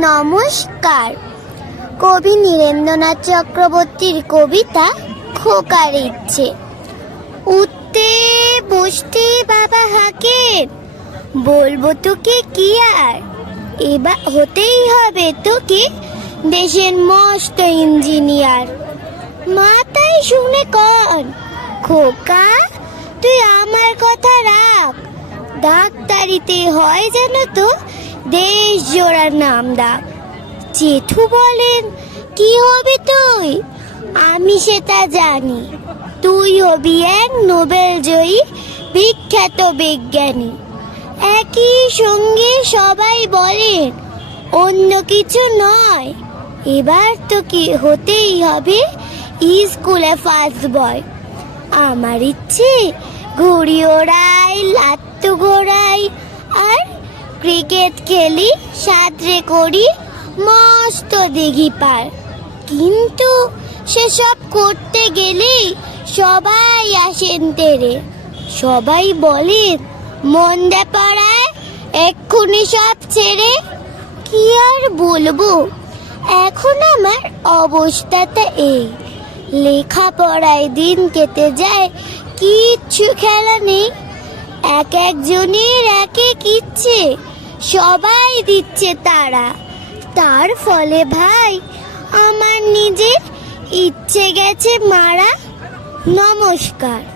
নমস্কার। কবি নীরেন্দ্রনাথ চক্রবর্তীর কবিতা খোকার ইচ্ছে। উঠতে, বসতে বাবা হাকে, বলব তোকে কি আর? এবার হতেই হবে তোকে দেশের মস্ত ইঞ্জিনিয়ার। মাথায় শুনে কন, খোকা, তুই আমার কথা রাখ। ডাক্তারিতে হয় যেন তো দেশ জোড়ার নাম ডাক জেঠু বলেন, কি হবে তুই? আমি সেটা জানি। তুই হবি এক নোবেল জয়ী, বিখ্যাত বিজ্ঞানী। একই সঙ্গে সবাই বলেন, অন্য কিছু নয়। এবার তো কি হতেই হবে? স্কুলে ফার্স্ট বয় আমার ইচ্ছে, ঘুড়ি ওড়াই, লাত্তু ঘোড়াই, আর ক্রিকেট খেলি, সাঁতরে করি, মস্ত দিঘি পার। কিন্তু সেসব করতে গেলেই সবাই আসেন তেরে। সবাই বলেন মন্দে পড়ায়, এক্ষুনি সব ছেড়ে। কি আর বলব? এখন আমার অবস্থাটা এই। লেখাপড়ায় দিন কেটে যায়, কিচ্ছু খেলা নেই। এক একজনের এক এক ইচ্ছে। সবাই দিচ্ছে তারা। তার ফলে ভাই আমার নিজের ইচ্ছে গেছে মারা। নমস্কার।